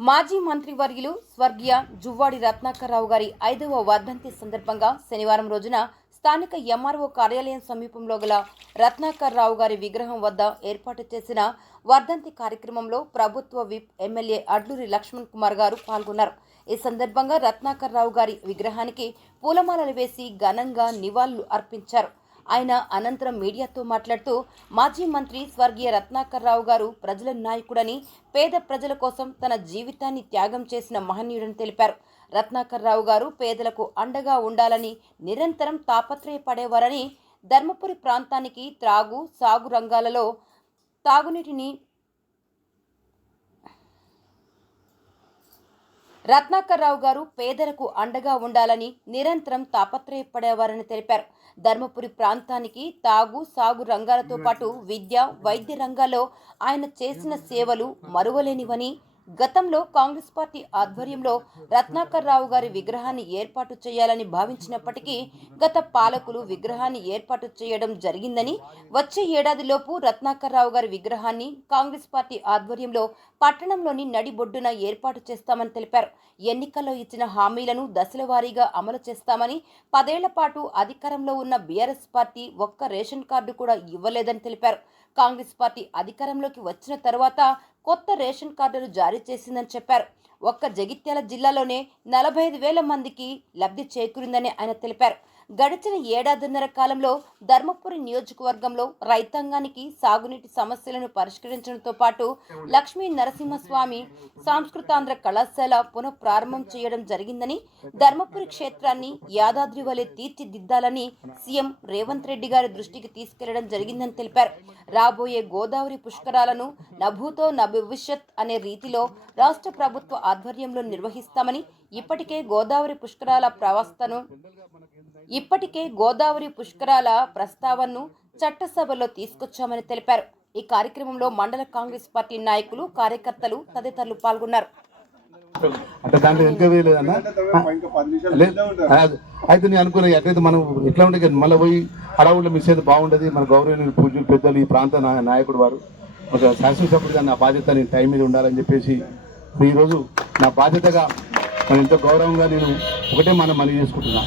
మాజీ మంత్రివర్యులు స్వర్గీయ జువ్వాడి రత్నాకర్రావు గారి 5వ వర్ధంతి సందర్భంగా శనివారం రోజున స్థానిక ఎంఆర్ఓ కార్యాలయం సమీపంలో గల రత్నాకర్రావు గారి విగ్రహం వద్ద ఏర్పాటు చేసిన వర్ధంతి కార్యక్రమంలో ప్రభుత్వ విప్ ఎమ్మెల్యే అడ్లూరి లక్ష్మణ్ కుమార్ గారు పాల్గొన్నారు. ఈ సందర్భంగా రత్నాకర్రావు గారి విగ్రహానికి పూలమాలలు వేసి ఘనంగా నివాళులు అర్పించారు. ఆయన అనంతరం మీడియాతో మాట్లాడుతూ మాజీ మంత్రి స్వర్గీయ రత్నాకర్రావు గారు ప్రజల నాయకుడని, పేద ప్రజల కోసం తన జీవితాన్ని త్యాగం చేసిన మహనీయుడని తెలిపారు. రత్నాకర్రావు గారు పేదలకు అండగా ఉండాలని నిరంతరం తాపత్రయపడేవారని, ధర్మపురి ప్రాంతానికి త్రాగు, సాగు రంగాలలో తాగునీటిని రత్నాకర్రావు గారు పేదలకు అండగా ఉండాలని నిరంతరం తాపత్రయపడేవారని తెలిపారు. ధర్మపురి ప్రాంతానికి తాగు, సాగు రంగాలతో పాటు విద్య, వైద్య రంగాల్లో ఆయన చేసిన సేవలు మరువలేనివని, గతంలో కాంగ్రెస్ పార్టీ ఆధ్వర్యంలో రత్నాకర్రావు గారి విగ్రహాన్ని ఏర్పాటు చేయాలని భావించినప్పటికీ గత పాలకులు విగ్రహాన్ని ఏర్పాటు చేయడం జరిగిందని, వచ్చే ఏడాదిలోపు రత్నాకర్రావు గారి విగ్రహాన్ని కాంగ్రెస్ పార్టీ ఆధ్వర్యంలో పట్టణంలోని నడిబొడ్డున ఏర్పాటు చేస్తామని తెలిపారు. ఎన్నికల్లో ఇచ్చిన హామీలను దశల వారీగా అమలు చేస్తామని, 10 ఏళ్ల పాటు అధికారంలో ఉన్న బీఆర్ఎస్ పార్టీ ఒక్క రేషన్ కార్డు కూడా ఇవ్వలేదని తెలిపారు. కాంగ్రెస్ పార్టీ అధికారంలోకి వచ్చిన తర్వాత కొత్త రేషన్ కార్డులు జారీ చేసిందని చెప్పారు. ఒక్క జగిత్యాల జిల్లాలోనే 45,000 మందికి లబ్ధి చేకూరిందని ఆయన తెలిపారు. గడిచిన ఏడాదిన్నర కాలంలో ధర్మపురి నియోజకవర్గంలో రైతాంగానికి సాగునీటి సమస్యలను పరిష్కరించడంతో పాటు లక్ష్మీ నరసింహస్వామి సాంస్కృతాంధ్ర కళాశాల పునఃప్రారంభం చేయడం జరిగిందని, ధర్మపురి క్షేత్రాన్ని యాదాద్రి వలె తీర్చిదిద్దాలని సీఎం రేవంత్ రెడ్డి గారి దృష్టికి తీసుకెళ్లడం జరిగిందని తెలిపారు. రాబోయే గోదావరి పుష్కరాలను నభూతో నభవిష్యత్ అనే రీతిలో రాష్ట్ర ప్రభుత్వ ఆధ్వర్యంలో నిర్వహిస్తామని, ఇప్పటికే గోదావరి పుష్కరాల ప్రస్తావనను చట్టసభలో తీసుకొచ్చామని తెలిపారు. ఈ కార్యక్రమంలో మండల కాంగ్రెస్ పార్టీ నాయకులు, కార్యకర్తలు తదితరులు పాల్గొన్నారు. అంటే దాంట్లో ఇంకా వేయలేదన్నా అయితే నేను అనుకున్నా ఎట్లయితే మనం ఎట్లా ఉండే మళ్ళీ పోయి హడావుల్లో మిస్ అయితే బాగుండదు. మన గౌరవనీయులు పూజలు పెద్దలు ఈ ప్రాంత నాయకుడు వారు ఒక శాసనసభ్యుడిగా నా బాధ్యత నేను టైం మీద ఉండాలని చెప్పేసి ఈరోజు నా బాధ్యతగా మనం ఎంతో గౌరవంగా నేను ఒకటే మనవి చేసుకుంటున్నా.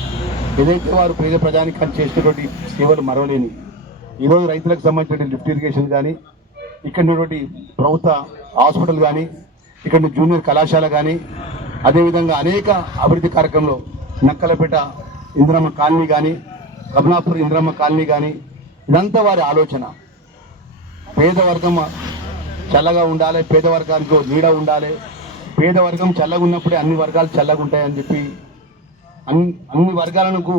ఏదైతే వారు పేద ప్రజానికాన్ని చేసినటువంటి సేవలు మరవలేని, ఈరోజు రైతులకు సంబంధించిన లిఫ్ట్ ఇరిగేషన్ కానీ, ఇక్కడ ఉన్నటువంటి ప్రభుత్వ హాస్పిటల్ కానీ, ఇక్కడ జూనియర్ కళాశాల కానీ, అదేవిధంగా అనేక అభివృద్ధి కార్యక్రమంలో నక్కలపేట ఇంద్రమ్మ కాలనీ కానీ, కమలాపూర్ ఇంద్రమ్మ కాలనీ కానీ, ఇదంతా వారి ఆలోచన. పేదవర్గం చల్లగా ఉండాలి, పేదవర్గానికి నీడ ఉండాలి, పేదవర్గం చల్లగా ఉన్నప్పుడే అన్ని వర్గాలు చల్లగా ఉంటాయని చెప్పి అన్ని వర్గాలకు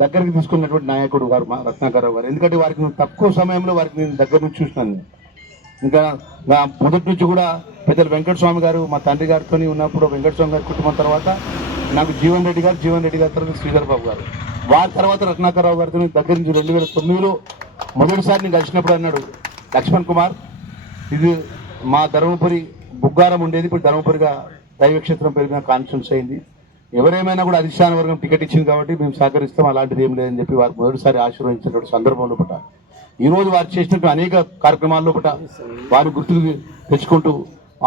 దగ్గరికి తీసుకున్నటువంటి నాయకుడు వారు రత్నాకర్రావు గారు. ఎందుకంటే వారికి తక్కువ సమయంలో వారికి నేను దగ్గర నుంచి చూసినాను. ఇంకా మొదటి నుంచి కూడా పెద్దలు వెంకటస్వామి గారు మా తండ్రి గారితో ఉన్నప్పుడు వెంకటస్వామి గారి కుటుంబం తర్వాత నాకు జీవన్ రెడ్డి గారు తర్వాత శ్రీధర్ బాబు గారు, వారి తర్వాత రత్నాకర్రావు గారితో దగ్గర నుంచి 2009లో మొదటిసారి నేను కలిసినప్పుడు అన్నాడు, లక్ష్మణ్ కుమార్, ఇది మా ధర్మపురి బుగ్గారం ఉండేది, ఇప్పుడు ధర్మపురిగా దైవక్షేత్రం పేరు మీద కాన్ఫరెన్స్ అయింది. ఎవరేమైనా కూడా అధిష్టాన వర్గం టికెట్ ఇచ్చింది కాబట్టి మేము సహకరిస్తాం, అలాంటిది ఏం లేదని చెప్పి వారు మొదటిసారి ఆశీర్వదించినటువంటి సందర్భంలో పట ఈరోజు వారు చేసినట్టు అనేక కార్యక్రమాల్లో పట వారు గుర్తుకు తెచ్చుకుంటూ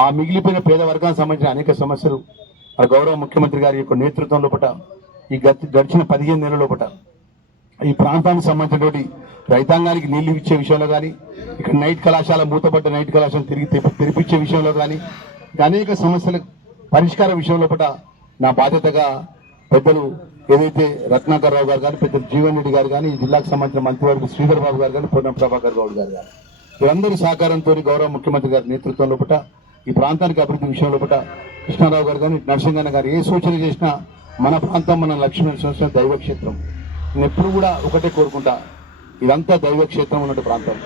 ఆ మిగిలిపోయిన పేద వర్గానికి సంబంధించిన అనేక సమస్యలు మన గౌరవ ముఖ్యమంత్రి గారి యొక్క నేతృత్వంలో పట ఈ గడిచిన 15 నెలల పట ఈ ప్రాంతానికి సంబంధించినటువంటి రైతాంగానికి నీళ్లు ఇచ్చే విషయంలో కానీ, ఇక్కడ నైట్ కళాశాల మూతపడ్డ నైట్ కళాశాల తిరిగి తెరిపించే విషయంలో కానీ, అనేక సమస్యల పరిష్కార విషయంలో పట నా బాధ్యతగా పెద్దలు ఏదైతే రత్నాకర్రావు గారు కానీ, పెద్దలు జీవన్ రెడ్డి గారు కానీ, ఈ జిల్లాకు సంబంధించిన మంత్రివర్గ శ్రీధర్ బాబు గారు కానీ, పొన్నం ప్రభాకర్ గౌడ్ గారు కానీ, వీరందరి సహకారంతో గౌరవ ముఖ్యమంత్రి గారి నేతృత్వంలో పట ఈ ప్రాంతానికి అభివృద్ధి విషయంలో పట కృష్ణారావు గారు కానీ, నరసింహన్న గారు ఏ సూచన చేసినా మన ప్రాంతం మన లక్ష్మీ నరసింహ దైవక్షేత్రం. నేను ఎప్పుడు కూడా ఒకటే కోరుకుంటా, ఇదంతా దైవక్షేత్రం ఉన్నట్టు ప్రాంతం.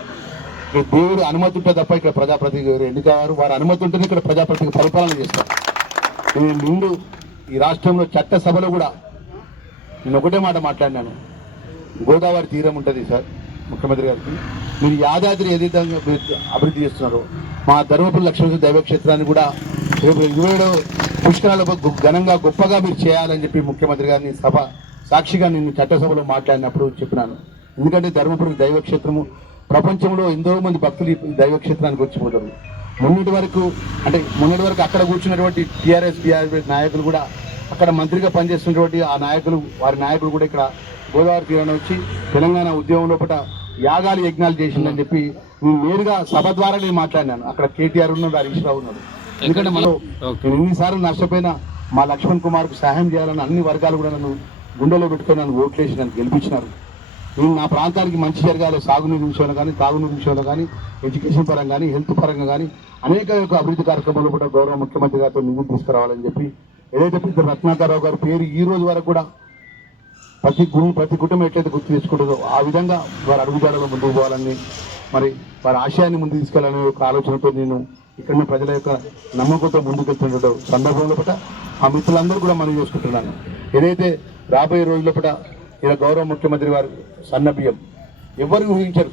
ఇక్కడ దేవుడు అనుమతి ఉంటే తప్ప ఇక్కడ ప్రజాప్రతినిధి ఎన్నికవారు వారు అనుమతి ఉంటేనే ఇక్కడ ప్రజాప్రతినిధి పరిపాలన చేస్తారు. నేను ముందు ఈ రాష్ట్రంలో చట్టసభలో కూడా నేను ఒకటే మాట మాట్లాడినాను, గోదావరి తీరం ఉంటుంది సార్ ముఖ్యమంత్రి గారికి, మీరు యాదాద్రి ఏ విధంగా అభివృద్ధి చేస్తున్నారో మా ధర్మపురి లక్ష్మీ దైవక్షేత్రాన్ని కూడా రేపు 27 పుష్కరాలు ఘనంగా గొప్పగా మీరు చేయాలని చెప్పి ముఖ్యమంత్రి గారిని సభ సాక్షిగా నేను చట్టసభలో మాట్లాడినప్పుడు చెప్పినాను. ఎందుకంటే ధర్మపురి దైవక్షేత్రము ప్రపంచంలో ఎంతో మంది భక్తులు ఈ దైవక్షేత్రానికి వచ్చిపోతారు. మొన్నటి వరకు అక్కడ కూర్చున్నటువంటి టీఆర్ఎస్ నాయకులు కూడా అక్కడ మంత్రిగా పనిచేస్తున్నటువంటి ఆ నాయకులు వారి నాయకులు కూడా ఇక్కడ గోదావరి తీరాన్ని వచ్చి తెలంగాణ ఉద్యమం లోపల యాగాలు యజ్ఞాలు చేసిందని చెప్పి నేను నేరుగా సభ ద్వారా నేను మాట్లాడినాను. అక్కడ కేటీఆర్ ఉన్నాడు, హరీష్ రావు ఉన్నాడు. ఎందుకంటే మనం నేను ఎన్నిసార్లు నష్టపోయినా మా లక్ష్మణ్ కుమార్కు సహాయం చేయాలని అన్ని వర్గాలు కూడా నన్ను గుండెలో పెట్టుకొని నన్ను ఓట్లేసి నన్ను గెలిపించినారు. నేను నా ప్రాంతానికి మంచి జరగాలి, సాగునీరు విషయంలో కానీ తాగునీరు విషయంలో కానీ ఎడ్యుకేషన్ పరంగా కానీ హెల్త్ పరంగా కానీ అనేక అభివృద్ధి కార్యక్రమాలు కూడా గౌరవ ముఖ్యమంత్రి గారితో నిధులు తీసుకురావాలని చెప్పి ఏదైతే పెద్ద రత్నాకరరావు గారి పేరు ఈ రోజు వరకు కూడా ప్రతి కుటుంబం ఎట్లయితే గుర్తు తెచ్చుకుంటుందో ఆ విధంగా వారి అడుగుజాడలో ముందుకు పోవాలని, మరి వారి ఆశయాన్ని ముందుకు తీసుకెళ్లాలనే ఒక ఆలోచనతో నేను ఇక్కడ ప్రజల యొక్క నమ్మకంతో ముందుకెళ్తున్న సందర్భంలో పట ఆ మిత్రులందరూ కూడా మనం చేసుకుంటున్నాను. ఏదైతే రాబోయే రోజుల పట ఇలా గౌరవ ముఖ్యమంత్రి వారు సన్నబియ్యం ఎవరు ఊహించరు.